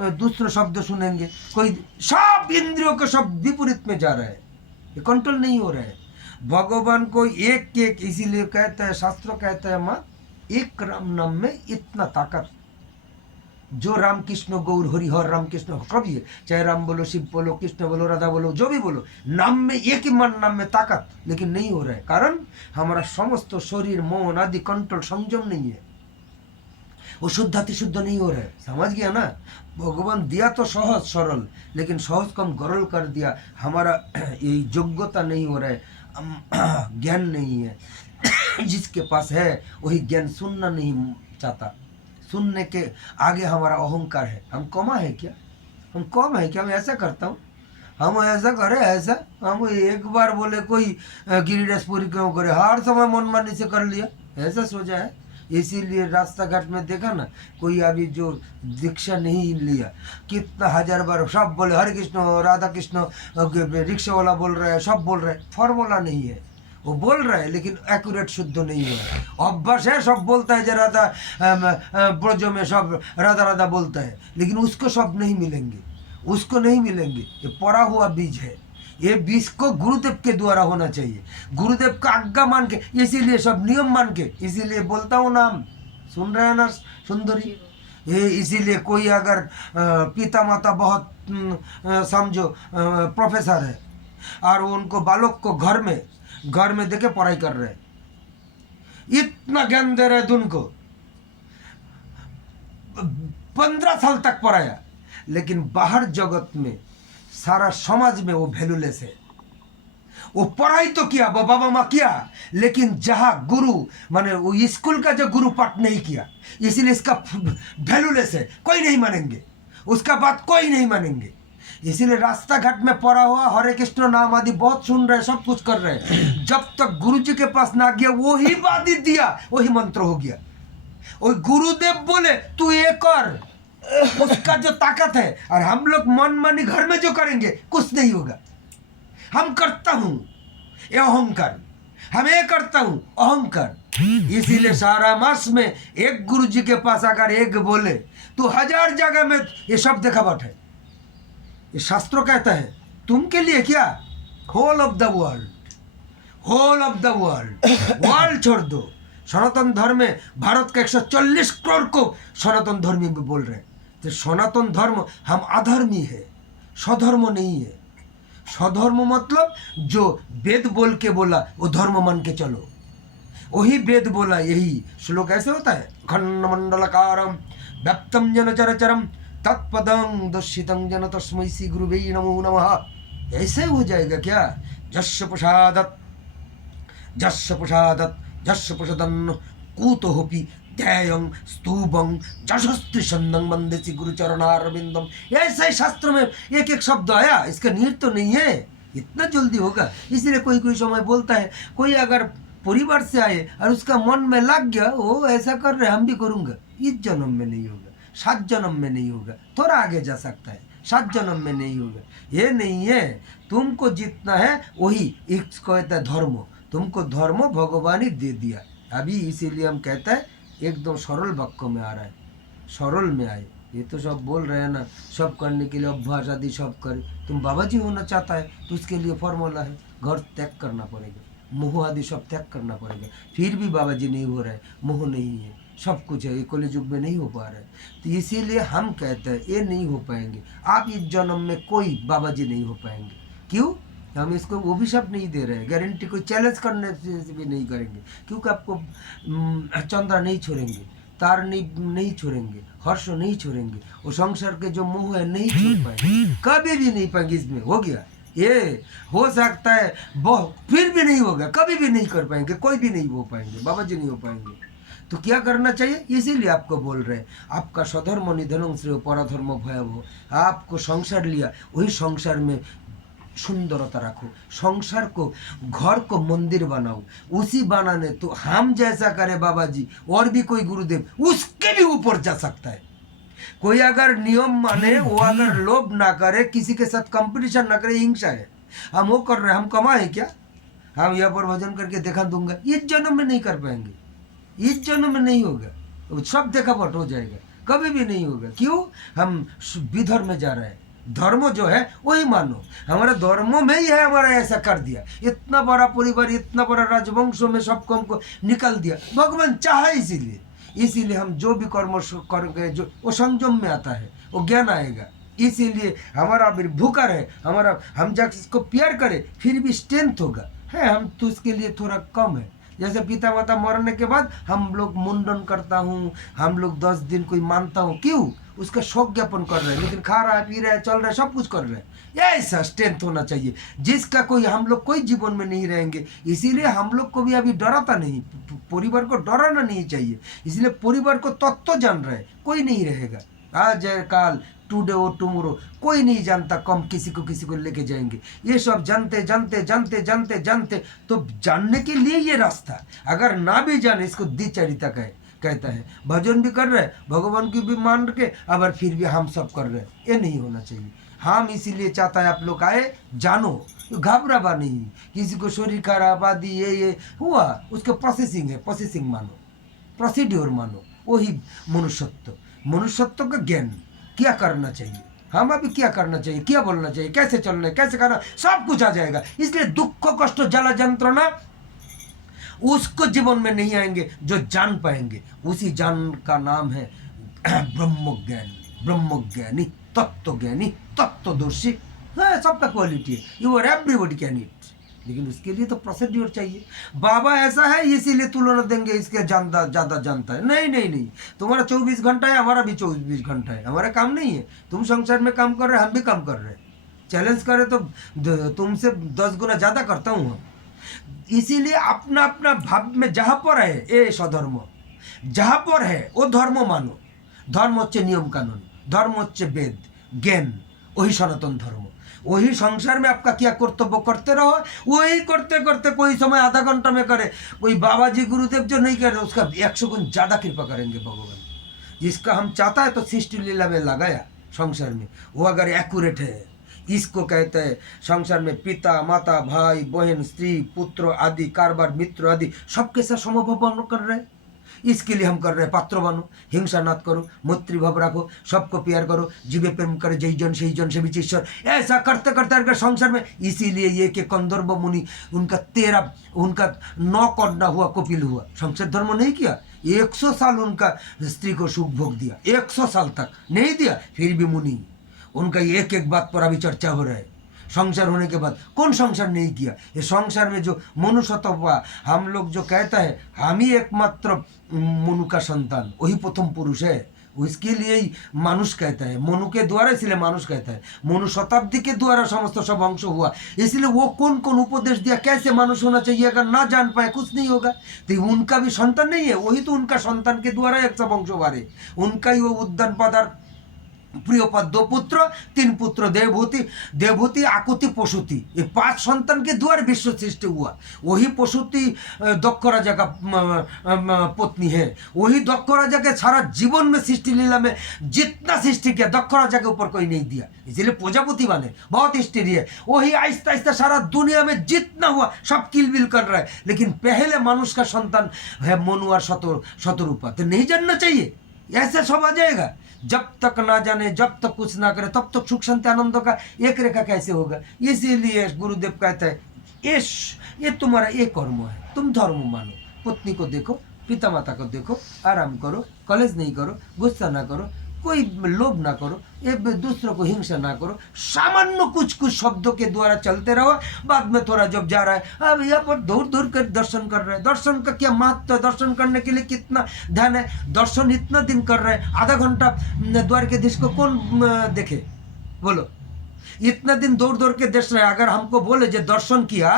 दूसरे शब्द सुनेंगे, कोई सब इंद्रियों के सब विपरीत में जा रहा है, ये कंट्रोल नहीं हो रहा है। भगवान को एक एक, इसीलिए कहता है, शास्त्र कहता है माँ, एक राम नाम में इतना ताकत। जो राम कृष्ण गौर हरि हर राम कृष्ण कभी है, चाहे राम बोलो, शिव बोलो, कृष्ण बोलो, राधा बोलो, जो भी बोलो, नाम में एक ही मन, नाम में ताकत, लेकिन नहीं हो रहा है। कारण हमारा समस्त शरीर मन आदि कंट्रोल संयम नहीं है, वो शुद्धाति शुद्ध नहीं हो रहा है। समझ गया ना? भगवान दिया तो सहज सरल, लेकिन सहज कम गरल कर दिया। हमारा ये योग्यता नहीं हो रहा है, ज्ञान नहीं है। जिसके पास है वही ज्ञान सुनना नहीं चाहता। सुनने के आगे हमारा अहंकार है। हम कमा है क्या? हम कम है क्या? मैं ऐसा करता हूँ, हम ऐसा करे, ऐसा हम एक बार बोले कोई गिरिराज पूरी क्यों करे, हर समय मनमानी से कर लिया, ऐसा सोचा है। इसीलिए रास्ता घाट में देखा ना, कोई अभी जो दीक्षा नहीं लिया, कितना 1000 बार सब बोले हरे कृष्ण राधा कृष्ण, रिक्शा वाला बोल रहा है, सब बोल रहे हैं, फॉर्मूला नहीं है। वो बोल रहा है लेकिन एक्यूरेट शुद्ध नहीं है। अभ्यास है, सब बोलता है जो राधा ब्रजों में सब राधा राधा बोलता है, लेकिन उसको सब नहीं मिलेंगे, उसको नहीं मिलेंगे। ये पड़ा हुआ बीज है। ये बीज को गुरुदेव के द्वारा होना चाहिए, गुरुदेव का आज्ञा मान के, इसीलिए सब नियम मान के। इसीलिए बोलता हूँ, नाम सुन रहे हैं ना सुंदरी? ये इसीलिए कोई अगर पिता माता बहुत समझो प्रोफेसर है और उनको बालक को घर में देके पढ़ाई कर रहे हैं, इतना ज्ञान दे रहे थे उनको, 15 साल तक पढ़ाया, लेकिन बाहर जगत में सारा समाज में वो वैल्यूलेस है। वो पढ़ाई तो किया, बाबा मामा किया, लेकिन जहाँ गुरु माने वो स्कूल का जो गुरु पाठ नहीं किया, इसीलिए इसका वैल्यूलेस है। कोई नहीं मानेंगे उसका बात, कोई नहीं मानेंगे। इसीलिए रास्ता घाट में पड़ा हुआ हरे कृष्ण नाम आदि बहुत सुन रहे, सब कुछ कर रहे, जब तक गुरु जी के पास ना गया, वही बात ही दिया, वही मंत्र हो गया। और गुरुदेव बोले तू ये कर, उसका जो ताकत है। और हम लोग मन मानी घर में जो करेंगे कुछ नहीं होगा। हम करता हूँ ये अहंकार, हम ये करता हूँ अहंकार। इसीलिए सारा मास में एक गुरु जी के पास अगर एक बोले तो 1000 जगह में ये सब दिखावट है। ये शास्त्रों कहता है तुम के लिए क्या, whole of the world, whole of the world, world छोड़ दो। सनातन धर्म में भारत के 140 करोड़ को सनातन धर्मी भी बोल रहे हैं। तो सनातन धर्म हम अधर्मी है, स्वधर्म नहीं है। स्वधर्म मतलब जो वेद बोल के बोला वो धर्म मान के चलो, वही वेद बोला। यही श्लोक ऐसे होता है, खंड मंडलकारम व्याप्तम जन चरचरम तत्पदं दर्शितं जन तस्मै श्री गुरुवे नमो नमः। ऐसे हो जाएगा क्या, जस्य प्रसादत जस्य प्रसादत जस्य प्रसादन कूतोपि ध्यायं स्तूपं जशस्त्री छंदं वंदे श्री गुरुचरणारविंदम। ऐसे शास्त्र में एक एक शब्द आया, इसका नीड तो नहीं है, इतना जल्दी होगा। इसलिए कोई कोई समय बोलता है, कोई अगर परिवार से आए और उसका मन में लग गया वो ऐसा कर रहे हम भी करूँगा, इस जन्म में नहीं होगा, 7 जन्म में नहीं होगा, थोड़ा आगे जा सकता है, 7 जन्म में नहीं होगा। ये नहीं है, तुमको जितना है वही इसको कहता है धर्म। तुमको धर्म भगवान ही दे दिया। अभी इसीलिए हम कहते हैं एकदम सरल वाक्य में आ रहा है, सरल में आए। ये तो सब बोल रहे हैं ना, सब करने के लिए अभ्यास आदि सब करे। तुम बाबा जी होना चाहता है तो उसके लिए फॉर्मूला है, घर त्याग करना पड़ेगा, मोह आदि सब त्याग करना पड़ेगा। फिर भी बाबा जी नहीं हो रहे, मोह नहीं है, सब कुछ है, ये कलि युग में नहीं हो पा रहा है। तो इसीलिए हम कहते हैं ये नहीं हो पाएंगे, आप इस जन्म में कोई बाबा जी नहीं हो पाएंगे। क्यों, हम इसको वो भी सब नहीं दे रहे हैं, गारंटी कोई चैलेंज करने से भी नहीं करेंगे, क्योंकि आपको चंद्रा नहीं छोड़ेंगे, तार नहीं छोड़ेंगे, हर्ष नहीं छोड़ेंगे, वो संसार के जो मोह है नहीं छोड़ पाएंगे, कभी भी नहीं पाएंगे। इसमें हो गया, ये हो सकता है फिर भी नहीं होगा, कभी भी नहीं कर पाएंगे, कोई भी नहीं हो पाएंगे, बाबा जी नहीं हो पाएंगे। तो क्या करना चाहिए, इसीलिए आपको बोल रहे हैं, आपका स्वधर्म निधनं श्रेयो परधर्म भयावह। आपको संसार लिया, वही संसार में सुंदरता रखो, संसार को, घर को मंदिर बनाओ, उसी बनाने तो हम जैसा करे बाबा जी और भी कोई गुरुदेव उसके भी ऊपर जा सकता है। कोई अगर नियम माने, वो अगर लोभ ना करे, किसी के साथ कंपटीशन ना करे, हिंसा है, हम वो कर रहे हैं, हम कमाए क्या, हम यहाँ पर भजन करके देखा दूंगा, इस जन्म में नहीं कर पाएंगे, इस जन्म में नहीं होगा, सब देखावट हो जाएगा, कभी भी नहीं होगा। क्यों, हम विधर्म में जा रहे हैं, धर्म जो है वही मानो, हमारा धर्मों में ही है, हमारा ऐसा कर दिया, इतना बड़ा परिवार, इतना बड़ा राजवंशों में सबको हमको निकाल दिया, भगवान चाहे इसीलिए हम जो भी कर्म करेंगे जो वो संयम में आता है, वो ज्ञान आएगा। इसीलिए हमारा अभी भूखा है, हमारा हम जब इसको प्यार करें फिर भी स्ट्रेंथ होगा है, हम तो उसके लिए थोड़ा कम है। जैसे पिता माता मरने के बाद हम लोग मुंडन करता हूँ, हम लोग 10 दिन कोई मानता हूँ, क्यों, उसका शौक ज्ञापन कर रहे हैं, लेकिन खा रहा है, पी रहा है, चल रहा है, सब कुछ कर रहे हैं। ऐसा स्ट्रेंथ होना चाहिए जिसका कोई, हम लोग कोई जीवन में नहीं रहेंगे। इसीलिए हम लोग को भी अभी डराता नहीं, परिवार को डराना नहीं चाहिए, इसलिए परिवार को तत्व जान रहे, कोई नहीं रहेगा, आज है काल, टुडे और टुमोरो, कोई नहीं जानता, कम किसी को लेके जाएंगे। ये सब जानते जानते जानते जानते जानते तो जानने के लिए ये रास्ता, अगर ना भी जाने, इसको द्विचरिता कहता है। भजन भी कर रहे हैं, भगवान की भी मान के, अगर फिर भी हम सब कर रहे हैं, ये नहीं होना चाहिए। हम इसीलिए चाहता है आप लोग आए, जानो, घबरावा नहीं, किसी को शरीर खराब आदि ये हुआ, उसका प्रोसेसिंग है, प्रोसेसिंग मानो, प्रोसीड्योर मानो, वही मनुष्यत्व का ज्ञान। क्या करना चाहिए, हम अभी क्या करना चाहिए, क्या बोलना चाहिए, कैसे चलना है, कैसे करना, सब कुछ आ जाएगा। इसलिए दुख कष्ट जला जंत्रणा उसको जीवन में नहीं आएंगे जो जान पाएंगे, उसी जान का नाम है ब्रह्मज्ञानी, तत्वज्ञानी, तत्वदर्शी। हाँ, सबका क्वालिटी है, you are everybody can it, लेकिन उसके लिए तो प्रोसीड्योर चाहिए। बाबा ऐसा है इसीलिए तुलना देंगे, इसके ज़्यादा जानता है, नहीं, तुम्हारा 24 घंटा है, हमारा भी 24 घंटा है, हमारा काम नहीं है। तुम संसार में काम कर रहे, हम भी काम कर रहे हैं, चैलेंज करे तो तुमसे 10 गुना ज़्यादा करता हूँ। इसीलिए अपना अपना भाव में जहाँ पर है ये स्वधर्म, जहाँ पर है वो धर्म मानो। धर्म होच्छे नियम कानून, धर्म होच्छे वेद ज्ञान, वही सनातन धर्म। वही संसार में आपका क्या कर्तव्य करते रहो, वही करते करते कोई समय आधा घंटा में करे, कोई बाबा जी गुरुदेव जो नहीं करे उसका 100 गुण ज़्यादा कृपा करेंगे भगवान। जिसका हम चाहता है तो सृष्टि लीला में लगाया संसार में, वो अगर एक्यूरेट है, इसको कहते हैं संसार में पिता माता भाई बहन स्त्री पुत्र आदि कारबार मित्र आदि सबके साथ समभाव कर रहे हैं। इसके लिए हम कर रहे हैं पात्र बनो, हिंसा नाथ करो, मैत्रीभाव रखो, सबको प्यार करो, जीवे प्रेम करे, जय जन सही जन से ईश्वर, ऐसा करते करते अगर संसार में। इसीलिए ये कि कंदर्प मुनि उनका 9 कन्या हुआ, कपिल हुआ, संसार धर्म नहीं किया। 100 साल उनका स्त्री को सुख भोग दिया, 100 साल तक नहीं दिया, फिर भी मुनि उनका एक एक बात पर अभी चर्चा हो रहा है। संसार होने के बाद कौन संसार नहीं किया? ये संसार में जो मनुष्यत्व हुआ, हम लोग जो कहता है हम ही एकमात्र मनु का संतान, वही प्रथम पुरुष है, उसके लिए ही मानुष कहता है, मनु के द्वारा, इसलिए मानुष कहता है। मनु शताब्दी के द्वारा समस्त सब अंश हुआ, इसलिए वो कौन कौन उपदेश दिया, कैसे मानुष होना चाहिए, अगर ना जान पाए कुछ नहीं होगा। तो उनका भी संतान नहीं है, वही तो उनका संतान के द्वारा एक सब अंश बारे, उनका ही वो उद्दान पदार्थ प्रियपद 2 पुत्र 3 पुत्र देवभूति आकुति पशुति, ये 5 संतान के द्वारा विश्व सृष्टि हुआ। वही पशुति दक्ष राजा का पत्नी है, वही दक्ष राजा के सारा जीवन में सृष्टि लीला में जितना सृष्टि किया दक्ष राजा के ऊपर कोई नहीं दिया, इसलिए प्रजापति बने, बहुत हिस्ट्री है। वही आहिस्ता आहिस्ता सारा दुनिया में जितना हुआ सब किलबिल कर रहा है, लेकिन पहले मनुष्य का संतान है मनु और शतरूपा। तो नहीं जानना चाहिए, ऐसे सब आ जाएगा। जब तक ना जाने, जब तक कुछ ना करे, तब तक सुख शांति आनंद का एक रेखा कैसे होगा? इसीलिए गुरुदेव कहता है ये तुम्हारा एक कर्म है, तुम धर्म मानो, पत्नी को देखो, पिता माता को देखो, आराम करो, कॉलेज नहीं करो, गुस्सा ना करो, कोई लोभ ना करो, एक दूसरों को हिंसा ना करो, सामान्य कुछ शब्दों के द्वारा चलते रहो। बाद में थोड़ा जब जा रहा है, अब यहाँ पर दूर दूर कर दर्शन कर रहे हैं, दर्शन का क्या महत्व है? दर्शन करने के लिए कितना ध्यान है? दर्शन इतना दिन कर रहे हैं, आधा घंटा द्वारकाधीश को कौन देखे बोलो? इतना दिन दौड़ दौड़ के देख रहे हैं। अगर हमको बोले जो दर्शन किया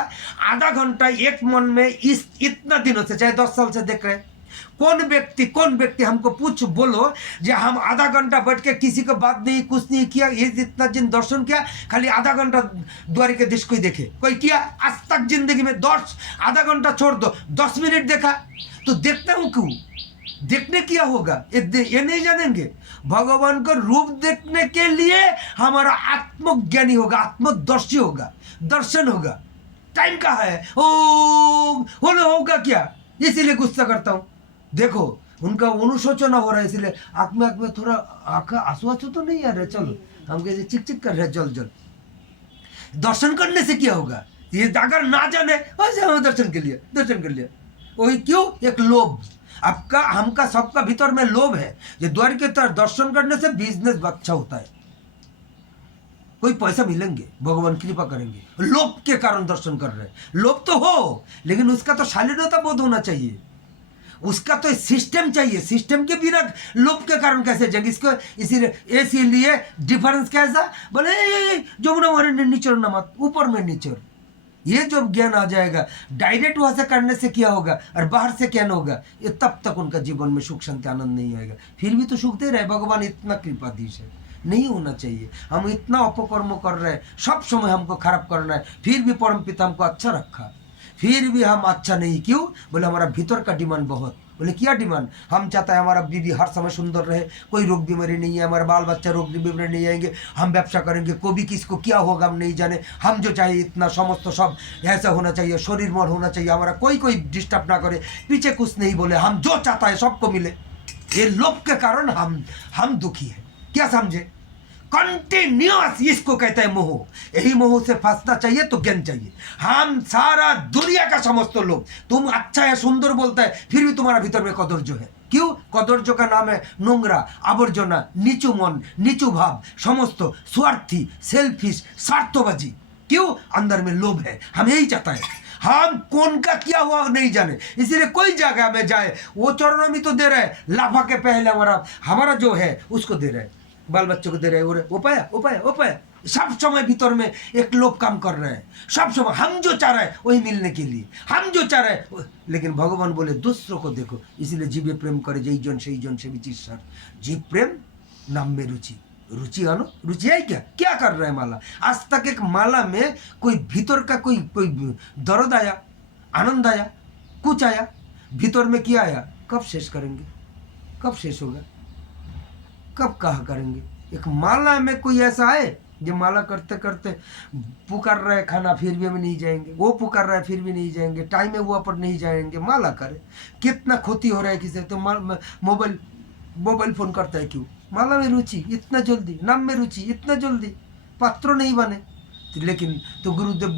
आधा घंटा एक मन में, इतना दिनों से, चाहे 10 साल से देख रहे हैं, कौन व्यक्ति हमको पूछ बोलो जो हम आधा घंटा बैठ के किसी को बात नहीं, कुछ नहीं किया, ये जितना दिन दर्शन किया, खाली आधा घंटा द्वारकाधीश कोई देखे, कोई किया आज तक जिंदगी में? आधा घंटा छोड़ दो, 10 मिनट देखा तो देखता हूँ क्यों? देखने क्या होगा? ये नहीं जानेंगे। भगवान का रूप देखने के लिए हमारा आत्मज्ञानी होगा, आत्मदर्शी होगा, दर्शन होगा। टाइम का है होगा क्या? इसीलिए गुस्सा करता हूँ। देखो उनका अनुशोचना हो रहा है, इसलिए आँख में थोड़ा आंसू तो नहीं आ रहा है, चलो हम कैसे चिक चिक कर रहे हैं, जल दर्शन करने से क्या होगा? ये अगर ना जाने हम दर्शन कर लिया, वही क्यों? एक लोभ आपका, हमका, सबका भीतर में लोभ है। ये द्वार के तरफ दर्शन करने से बिजनेस अच्छा होता है, कोई पैसा मिलेंगे, भगवान कृपा करेंगे। लोभ के कारण दर्शन कर रहे हैं, लोभ तो हो, लेकिन उसका तो शालीनता बोध होना चाहिए, उसका तो सिस्टम चाहिए। सिस्टम के बिना लोभ के कारण कैसे जाएंगे? इसको इसीलिए डिफरेंस कैसा बोले, जमुना मारे नीचर न मत, ऊपर में नीचर। ये जो ज्ञान आ जाएगा, डायरेक्ट वहां से करने से क्या होगा और बाहर से क्या होगा, ये तब तक उनका जीवन में सुख शांति आनंद नहीं आएगा। फिर भी तो सुख दे रहे, भगवान इतना कृपाधीश है, नहीं होना चाहिए। हम इतना अपकर्म कर रहे हैं, सब समय हमको खराब करना है, फिर भी परम पिता हमको अच्छा रखा, फिर भी हम अच्छा नहीं। क्यों? बोले हमारा भीतर का डिमांड बहुत। बोले क्या डिमांड? हम चाहता है हमारा बीवी हर समय सुंदर रहे, कोई रोग बीमारी नहीं है, हमारा बाल बच्चा रोग बीमारी नहीं आएंगे, हम व्यवसाय करेंगे, कोई किसको क्या होगा हम नहीं जाने, हम जो चाहिए इतना समस्त सब ऐसा होना चाहिए, शरीर मन होना चाहिए, हमारा कोई डिस्टर्ब ना करे, पीछे कुछ नहीं बोले, हम जो चाहता है सबको मिले। ये लोभ के कारण हम दुखी है। क्या समझे? कंटिन्यूअस इसको कहते हैं मोह। यही मोह से फंसना चाहिए तो ज्ञान चाहिए। हम सारा दुनिया का समस्त लोग, तुम अच्छा है सुंदर बोलता है, फिर भी तुम्हारा भीतर में कदर्ज है। क्यों? कदर्ज का नाम है নোংরা, আবর্জনা, नीचू मन, नीचू भाव, समस्त स्वार्थी, सेल्फिश, स्वार्थबाजी। क्यों? अंदर में लोभ है, हम यही चाहता है। हम कौन का क्या हुआ नहीं जाने, इसीलिए कोई जगह में जाए वो चरणों में तो दे रहे, लाफा के पहले हमारा जो है उसको दे रहे, बाल बच्चों को दे रहे, वो पाया। सब समय भीतर में एक लोभ काम कर रहे हैं, सब समय हम जो चाह रहे हैं वही मिलने के लिए, हम जो चाह रहे हैं। लेकिन भगवान बोले दूसरों को देखो, इसलिए जीवे प्रेम करे, जय जन सही जन से ईश्वर। जीव प्रेम नाम में रुचि आनो। रुचि है क्या कर रहे हैं? माला। आज तक एक माला में कोई भीतर का कोई दर्द आया, आनंद आया, कुछ आया भीतर में? क्या आया? कब शेष करेंगे? कब शेष होगा? कब कहा करेंगे? एक माला में कोई ऐसा है जो माला करते करते पुकार रहा है खाना फिर भी हम नहीं जाएंगे, वो पुकार रहा है फिर भी नहीं जाएंगे, टाइम है वो पर नहीं जाएंगे, माला करे। कितना क्षति हो रहा है किसी तो मोबाइल फोन करता है क्यों? माला में रुचि इतना जल्दी, नाम में रुचि इतना जल्दी, पात्र नहीं बने। लेकिन तो गुरुदेव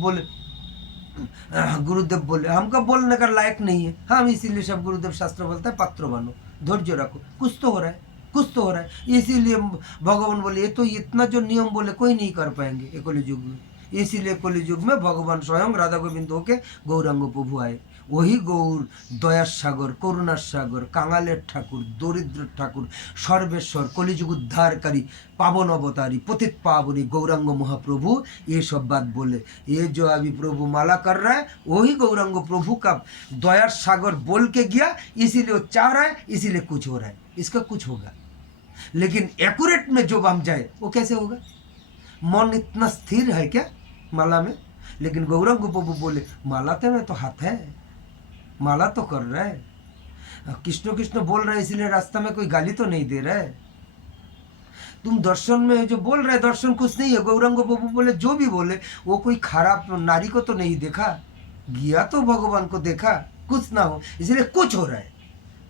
बोले हमको बोलने का लायक नहीं है, हम इसीलिए सब गुरुदेव शास्त्र बोलता है पात्र बनो, धैर्य रखो, कुछ तो हो रहा है, कुछ तो हो रहा है। इसीलिए भगवान बोले ये तो इतना जो नियम बोले कोई नहीं कर पाएंगे ये कलयुग में। इसीलिए कलयुग में भगवान स्वयं राधा गोविंद होके गौरांग प्रभु आए। वही गौर दयार सागर, करुणार सागर, कांगालेर ठाकुर, दरिद्र ठाकुर, सर्वेश्वर, कलिजुग उद्धारकारी, पावन अवतारी, पतित पावनी गौरांग महाप्रभु, ये सब बात बोले। ये जो अभी प्रभु माला कर रहा है वही गौरांग प्रभु का दयार सागर बोल के गया, इसीलिए वो चाह रहा है, इसीलिए कुछ हो रहा है, इसका कुछ होगा। लेकिन एक्यूरेट में जो हम जाए वो कैसे होगा? मन इतना स्थिर है क्या माला में? लेकिन गौरांग प्रभु बोले माला तो में तो हाथ है, माला तो कर रहा है, कृष्ण कृष्ण बोल रहा है, इसीलिए रास्ता में कोई गाली तो नहीं दे रहा है। तुम दर्शन में जो बोल रहे दर्शन कुछ नहीं है। गौरांग प्रभु बोले जो भी बोले वो कोई खराब नारी को तो नहीं देखा, गया तो भगवान को देखा, कुछ ना हो, इसलिए कुछ हो रहा है,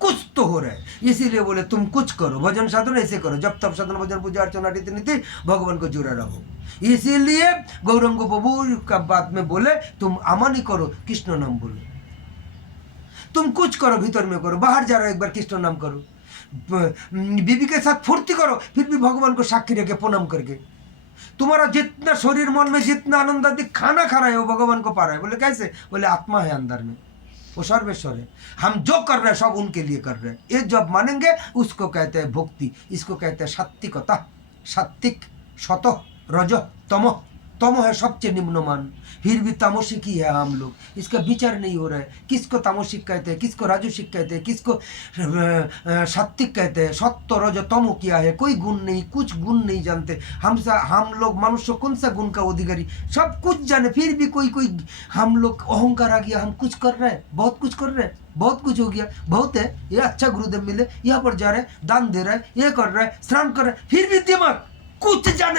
कुछ तो हो रहा है। इसीलिए बोले तुम कुछ करो, भजन साधन ऐसे करो, जब तब साधन भजन पूजा अर्चना रीति नीति भगवान को जुड़ा रहो। इसीलिए गौरांग प्रभु का बात में बोले तुम अमानी करो, कृष्ण नाम बोलो, तुम कुछ करो, भीतर में करो, बाहर जा रहे हो एक बार कृष्ण नाम करो, बीवी के साथ फुर्ती करो, फिर भी भगवान को साक्षी रखे प्रणाम करके। तुम्हारा जितना शरीर मन में जितना आनंद आदि खाना खा रहे हो भगवान को पा रहे हो। बोले कैसे? बोले आत्मा है अंदर में, वो सर्वेश्वर है, हम जो कर रहे हैं सब उनके लिए कर रहे हैं। ये जब मानेंगे उसको कहते हैं भक्ति, इसको कहते हैं सात्विकता। सात्विक शत रज तम, तम है सबसे निम्नमान, फिर भी तामसिक ही है हम लोग। इसका विचार नहीं हो रहा है किसको तामसिक कहते हैं, किसको राजसिक कहते हैं, किसको सात्विक कहते हैं। सत्य रज तम क्या है? कोई गुण नहीं, कुछ गुण नहीं जानते। हम लोग मनुष्य कौन सा गुण का अधिकारी? सब कुछ जाने फिर भी कोई हम लोग अहंकार आ गया, हम कुछ कर रहे हैं, बहुत कुछ कर रहे हैं, बहुत कुछ हो गया, बहुत है, ये अच्छा गुरुदेव मिले, यहाँ पर जा रहे हैं, दान दे रहे हैं, ये कर रहे हैं, स्नान कर रहे हैं, फिर भी दिमाग कुछ जाने